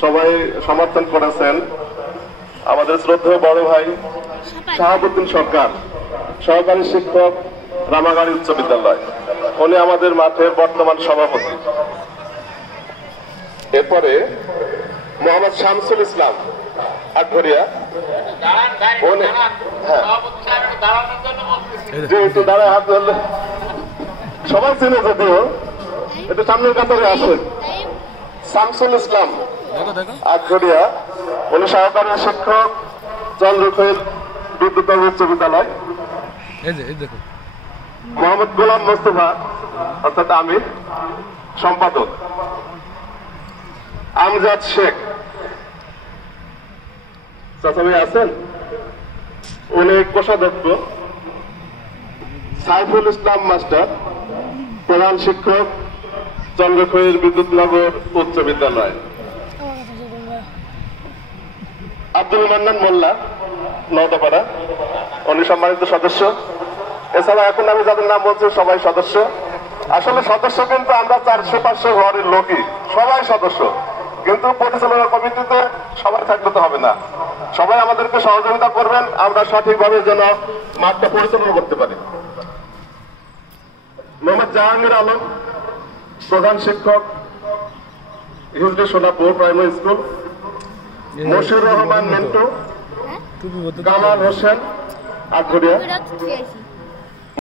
সবাই সমর্থন করেছেন। আমাদের শ্রদ্ধেয় বড় ভাই শাহাবুদ্দিন সরকার, সহকারী শিক্ষক, রামাগাড়ি উচ্চ বিদ্যালয়, উনি আমাদের মাঠের বর্তমান সভাপতি। এরপরে মোহাম্মদ শামসুল ইসলাম আটঘরিয়া, যেহেতু দাঁড়ায় হাত ধরলে সবাই চিনে, যদিও একটু সামনের কাতারে আসেন। শামসুল ইসলাম আটঘরিয়া, উনি সহকারী শিক্ষক, চন্দ্রখৈল বিদ্যুৎ উচ্চ বিদ্যালয়। মোহাম্মদ গোলাম মোস্তফা অর্থাৎ আমির, সম্পাদক। আমজাদ শেখ চাচামি আছেন, উনি কোষাধ্যক্ষ। সাইফুল ইসলাম মাস্টার, প্রধান শিক্ষক, চন্দ্রখৈল বিদ্যুৎনগর উচ্চ বিদ্যালয়। আব্দুল মান্নান মোল্লা নওদাপাড়া, উনি সম্মানিত সদস্য। এছাড়া এখন আমি যাদের নাম বলছি সবাই সদস্য। আসলে সদস্য কিন্তু আমরা 400-500 ঘরের লোকই, সবাই সদস্য, কিন্তু পরিচালনা কমিটিতে সবাই থাকলে তো হবে না। সবাই আমাদেরকে সহযোগিতা করবেন, আমরা সঠিকভাবে যেন মাঠটা পরিচালনা করতে পারি। মোহাম্মদ জাহাঙ্গীর আলম, প্রধান শিক্ষক, হিজলি সোনাপুর প্রাইমারি স্কুল। মশিউর রহমান মিন্টু, কামাল হোসেন আটঘরিয়া।